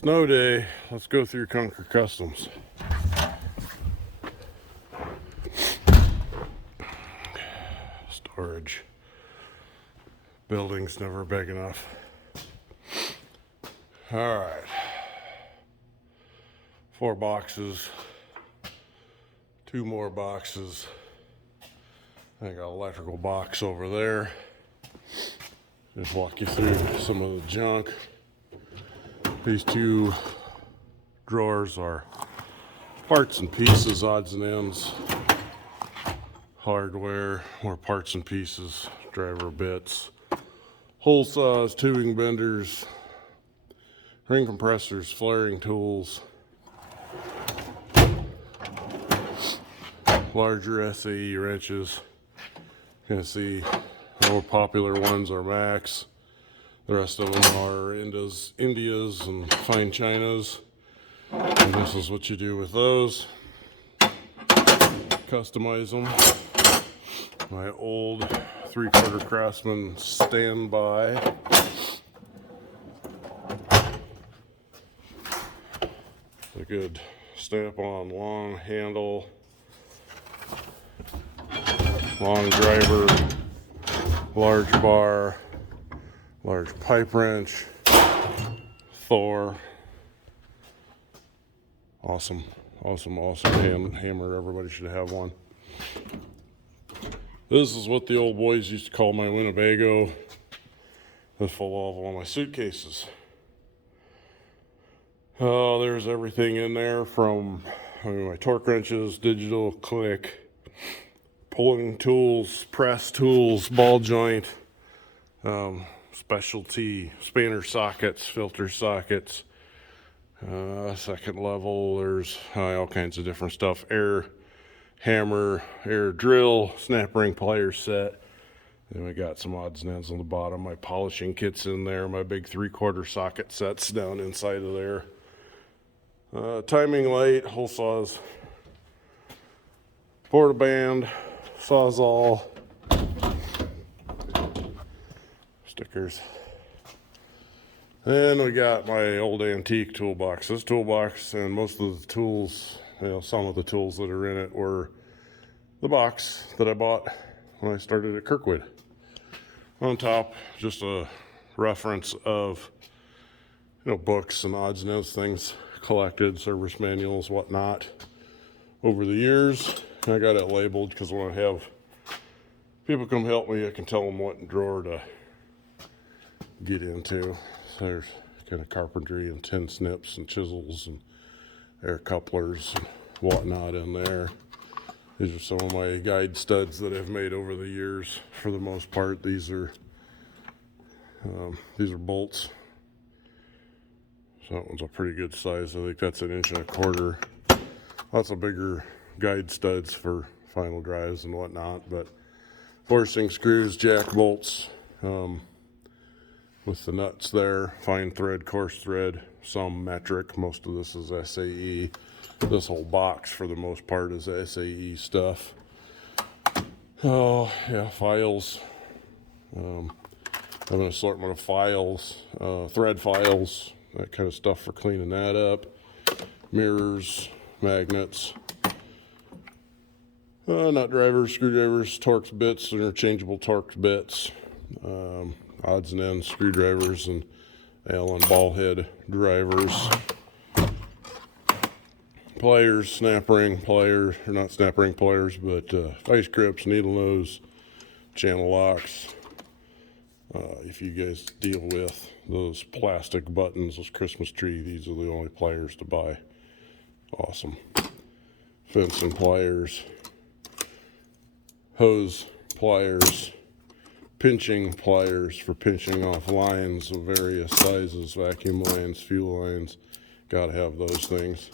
Snow day. Let's go through Conquer Customs. Storage. Building's never big enough. All right. 4 boxes. 2 more boxes. I got an electrical box over there. Just walk you through some of the junk. These 2 drawers are parts and pieces, odds and ends, hardware, more parts and pieces, driver bits, hole saws, tubing benders, ring compressors, flaring tools, larger SAE wrenches. You can see the more popular ones are Max. The rest of them are Indias and fine Chinas. And this is what you do with those. Customize them. My old 3/4 Craftsman standby. A good snap-on long handle, long driver, large bar, large pipe wrench, Thor. Awesome hammer. Everybody should have one. This is what the old boys used to call my Winnebago. That's full of all my suitcases. Oh, there's everything in there from my torque wrenches, digital click, pulling tools, press tools, ball joint, specialty spanner sockets, filter sockets. Second level, there's all kinds of different stuff. Air hammer, air drill, snap ring pliers set. Then we got some odds and ends on the bottom. My polishing kit's in there. My big 3/4 socket sets down inside of there. Timing light, hole saws, porta band, sawzall, stickers. Then we got my old antique toolbox. This toolbox and most of the tools, some of the tools that are in it were the box that I bought when I started at Kirkwood. On top, just a reference of, books and odds and ends, things collected, service manuals, whatnot, over the years. And I got it labeled because when I have people come help me, I can tell them what drawer to get into. There's kind of carpentry and tin snips and chisels and air couplers and whatnot in there. These are some of my guide studs that I've made over the years. For the most part, these are bolts. So that one's a pretty good size. I think that's 1.25 inches. Lots of bigger guide studs for final drives and whatnot, but forcing screws, jack bolts, with the nuts there, fine thread, coarse thread, some metric. Most of this is SAE. This whole box, for the most part, is SAE stuff. Oh, yeah, files. I have an assortment of files, thread files, that kind of stuff for cleaning that up. Mirrors, magnets, nut drivers, screwdrivers, Torx bits, interchangeable Torx bits. Odds and ends, screwdrivers, and Allen ball head drivers. Pliers, snap ring pliers, or not snap ring pliers, but vice grips, needle nose, channel locks. If you guys deal with those plastic buttons, those Christmas tree, these are the only pliers to buy. Awesome. Fencing pliers, hose pliers, pinching pliers for pinching off lines of various sizes, vacuum lines, fuel lines. Gotta have those things.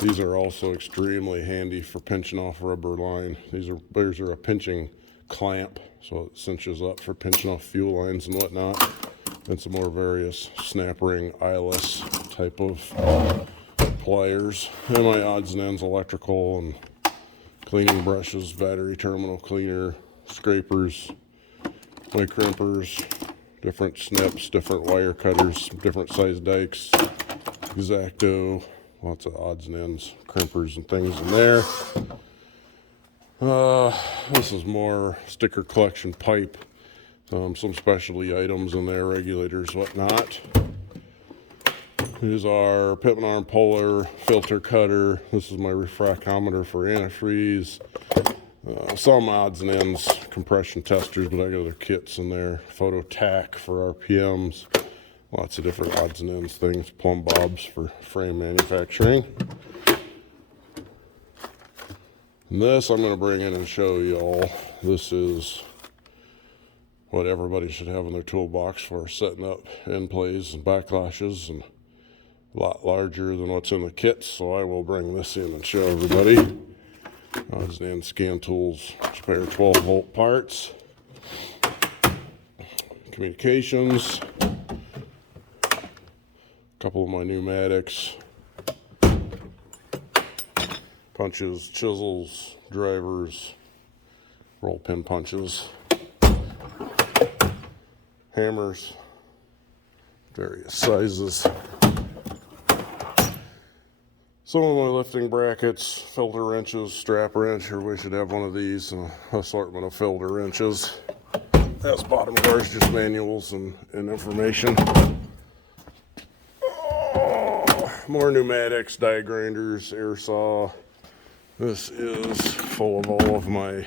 These are also extremely handy for pinching off rubber line. These are a pinching clamp, so it cinches up for pinching off fuel lines and whatnot. And some more various snap ring eyeless type of pliers. And my odds and ends electrical and cleaning brushes, battery terminal cleaner, scrapers, my crimpers, different snips, different wire cutters, different size dikes, X-Acto, lots of odds and ends, crimpers and things in there. This is more sticker collection pipe, some specialty items in there, regulators, whatnot. Here's our Pitman Arm Polar filter cutter. This is my refractometer for antifreeze. Some odds and ends, compression testers, but I got other kits in there. Photo tack for RPMs. Lots of different odds and ends things. Plumb bobs for frame manufacturing. And this I'm going to bring in and show y'all. This is what everybody should have in their toolbox for setting up end plays and backlashes, and a lot larger than what's in the kits, so I will bring this in and show everybody. Odds and ends scan tools, spare 12-volt parts, communications, a couple of my pneumatics, punches, chisels, drivers, roll pin punches, hammers, various sizes. Some of my lifting brackets, filter wrenches, strap wrench. Everybody should have one of these, and an assortment of filter wrenches. That's bottom of ours, just manuals and information. More pneumatics, die grinders, air saw. This is full of all of my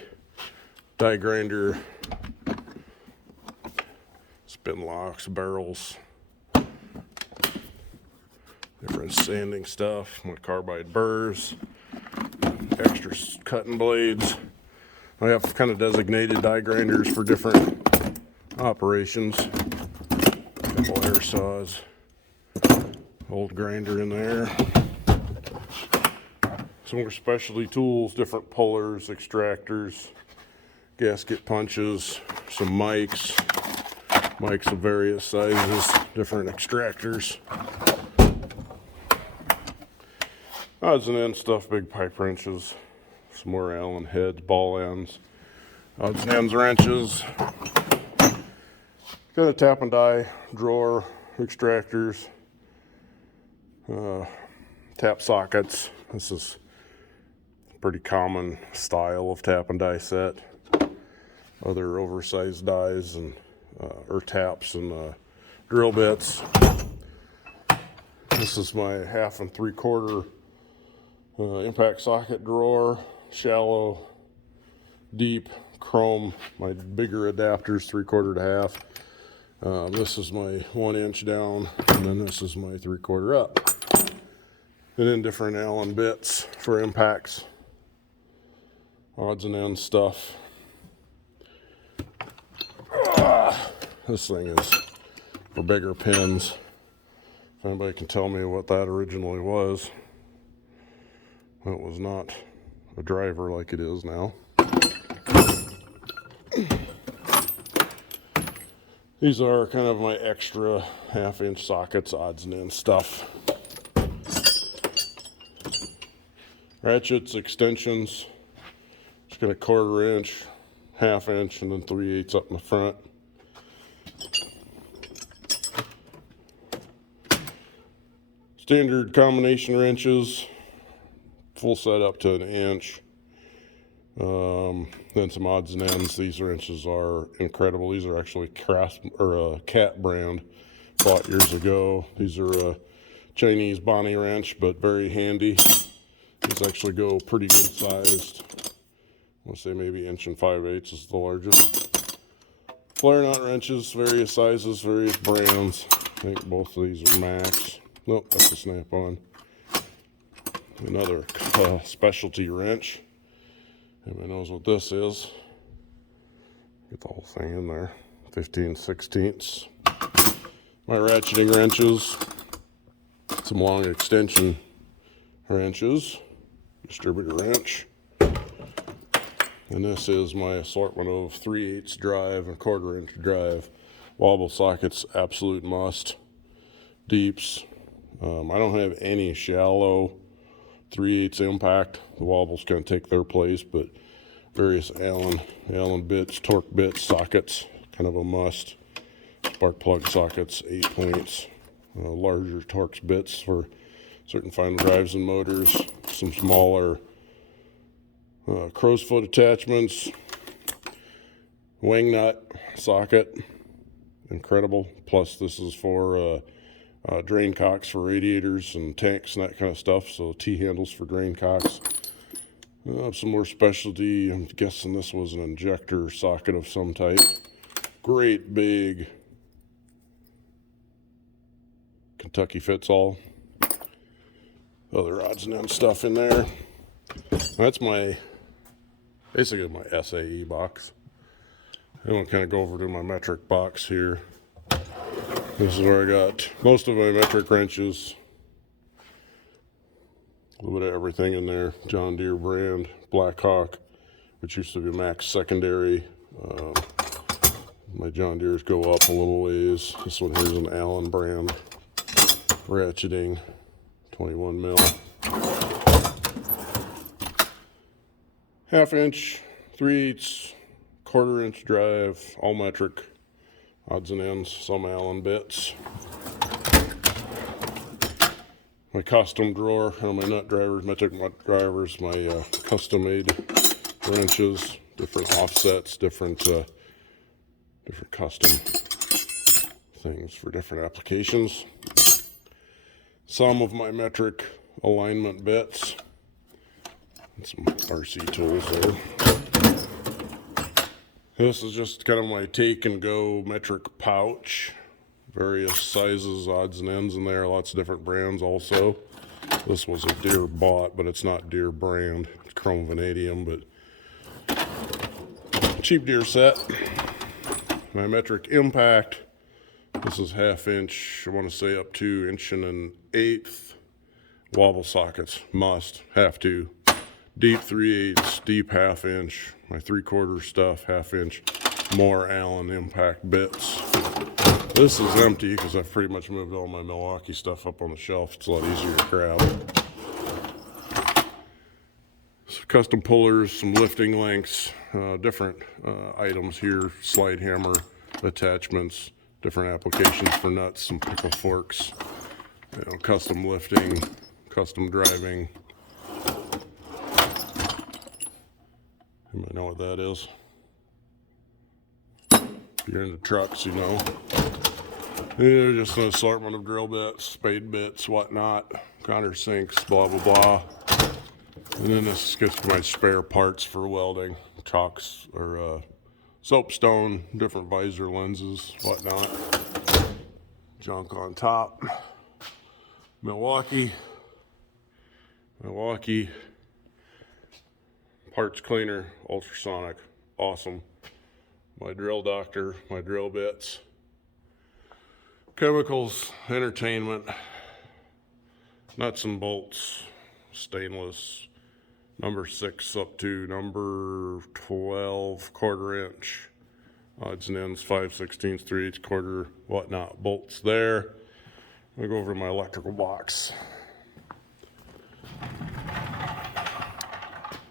die grinder, spin locks, barrels, different sanding stuff, my carbide burrs, extra cutting blades. I have kind of designated die grinders for different operations. A couple air saws, old grinder in there. Some more specialty tools, different pullers, extractors, gasket punches, some mics of various sizes, different extractors. Odds and ends stuff, big pipe wrenches, some more Allen heads, ball ends, odds and ends wrenches. Got a tap and die drawer, extractors, tap sockets. This is a pretty common style of tap and die set. Other oversized dies and or taps and drill bits. This is my 1/2 and 3/4 impact socket drawer, shallow, deep, chrome, my bigger adapters, 3/4 to 1/2. This is my 1 inch down, and then this is my 3/4 up. And then different Allen bits for impacts, odds and ends stuff. This thing is for bigger pins. If anybody can tell me what that originally was. It was not a driver like it is now. These are kind of my extra 1/2 inch sockets, odds and ends stuff. Ratchets, extensions, just got a 1/4 inch, 1/2 inch, and then 3/8 up in the front. Standard combination wrenches, full set up to 1 inch. Then some odds and ends. These wrenches are incredible. These are actually Cat brand, bought years ago. These are a Chinese Bonnie wrench, but very handy. These actually go pretty good sized. I want to say maybe 1 5/8 is the largest. Flare knot wrenches, various sizes, various brands. I think both of these are Max. Nope, that's a Snap-on. Another specialty wrench. Everybody knows what this is. Get the whole thing in there. 15/16. My ratcheting wrenches. Some long extension wrenches. Distributor wrench. And this is my assortment of 3/8 drive and 1/4 inch drive. Wobble sockets, absolute must. Deeps. I don't have any shallow 3/8 impact. The wobbles kind of take their place, but various Allen bits, torque bits, sockets, kind of a must. Spark plug sockets, 8 points, larger Torx bits for certain final drives and motors, some smaller crow's foot attachments, wing nut socket, incredible. Plus this is for drain cocks for radiators and tanks and that kind of stuff, so T-handles for drain cocks. Some more specialty, I'm guessing this was an injector socket of some type. Great big Kentucky fits all. Other odds and ends stuff in there. That's basically my SAE box. I'm gonna kind of go over to my metric box here. This is where I got most of my metric wrenches. A little bit of everything in there. John Deere brand, Blackhawk, which used to be Max secondary. My John Deeres go up a little ways. This one here is an Allen brand ratcheting, 21 mil. 1/2 inch, 3/8, 1/4 inch drive, all metric, odds and ends, some Allen bits. My custom drawer, my nut drivers, metric nut drivers, my custom made wrenches, different offsets, different custom things for different applications. Some of my metric alignment bits, and some RC tools there. This is just kind of my take and go metric pouch. Various sizes, odds and ends in there, lots of different brands also. This was a Deere bought, but it's not Deere brand. It's chrome vanadium, but cheap Deere set. My metric impact. This is 1/2 inch, I want to say up to 1 1/8 wobble sockets. Must, have to. Deep 3/8, deep 1/2 inch. My 3/4 stuff, 1/2 inch. More Allen impact bits. This is empty because I've pretty much moved all my Milwaukee stuff up on the shelf. It's a lot easier to grab. Some custom pullers, some lifting lengths, different items here, slide hammer attachments, different applications for nuts, some pickle forks, custom lifting, custom driving. You might know what that is. If you're into trucks, you know. Yeah, just an assortment of drill bits, spade bits, whatnot, countersinks, blah, blah, blah. And then this gets my spare parts for welding, chalks or soapstone, different visor lenses, whatnot. Junk on top. Milwaukee parts cleaner, ultrasonic, awesome. My drill doctor, my drill bits. Chemicals, entertainment, nuts and bolts, stainless, number 6 up to number 12, 1/4 inch, odds and ends, 5/16, 3/8, 1/4, whatnot, bolts there. I'll go over to my electrical box.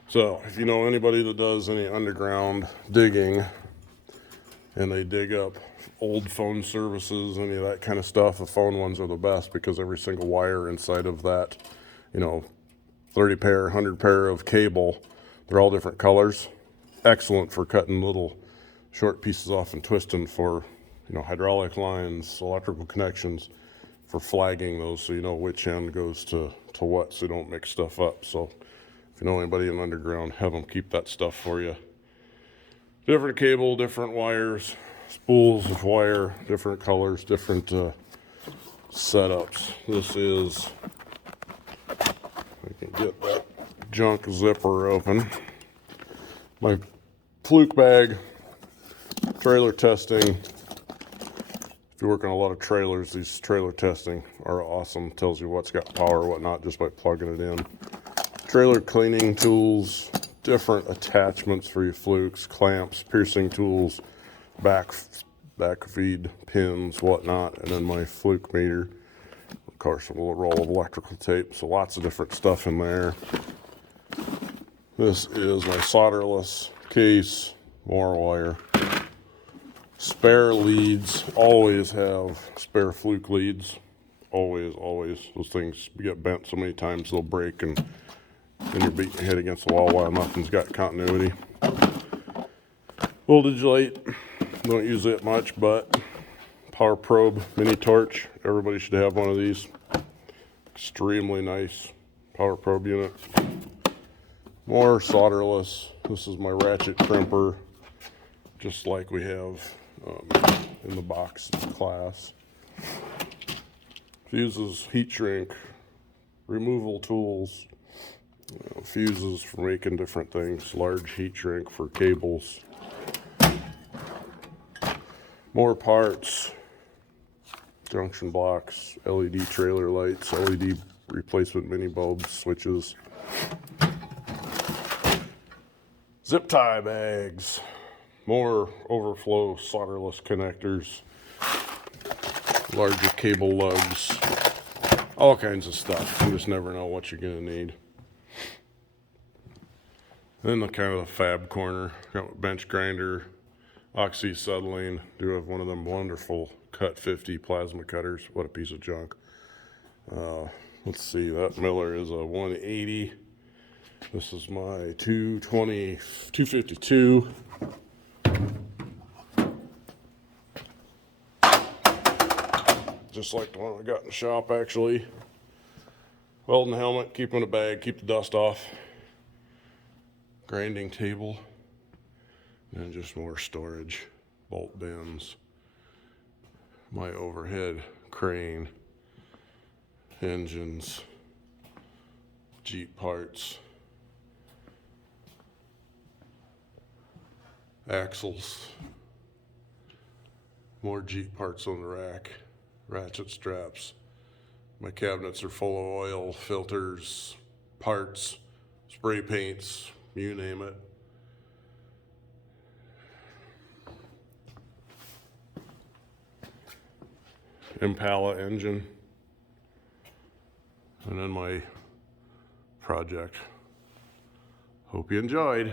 So, if you know anybody that does any underground digging and they dig up old phone services, any of that kind of stuff, the phone ones are the best because every single wire inside of that, 30 pair, 100 pair of cable, they're all different colors. Excellent for cutting little short pieces off and twisting for, hydraulic lines, electrical connections, for flagging those so you know which end goes to what, so you don't mix stuff up. So if you know anybody in underground, have them keep that stuff for you. Different cable, different wires, spools of wire, different colors, different setups. This is, I can get that junk zipper open. My fluke bag, trailer testing. If you work on a lot of trailers, these trailer testing are awesome. Tells you what's got power, whatnot, just by plugging it in. Trailer cleaning tools, different attachments for your flukes, clamps, piercing tools, back feed pins, whatnot, and then my fluke meter. Of course, a little roll of electrical tape, so lots of different stuff in there. This is my solderless case, more wire. Spare leads, always have spare fluke leads. always. Those things get bent so many times they'll break, and then you're beating your head against the wall while nothing's got continuity. Voltage light, don't use it much, but power probe mini torch. Everybody should have one of these. Extremely nice power probe unit. More solderless. This is my ratchet crimper, just like we have in the box class. Fuses, heat shrink, removal tools, fuses for making different things, large heat shrink for cables. More parts, junction blocks, LED trailer lights, LED replacement mini bulbs, switches. Zip tie bags, more overflow solderless connectors, larger cable lugs, all kinds of stuff. You just never know what you're gonna need. Then the kind of the fab corner, got a bench grinder, oxyacetylene. Do have one of them wonderful Cut 50 plasma cutters. What a piece of junk. Let's see, that Miller is a 180. This is my 252. Just like the one I got in the shop, actually. Welding helmet, keep in a bag, keep the dust off. Grinding table, and just more storage. Bolt bins. My overhead crane. Engines. Jeep parts. Axles. More Jeep parts on the rack. Ratchet straps. My cabinets are full of oil, filters, parts, spray paints, you name it. Impala engine. And then my project. Hope you enjoyed.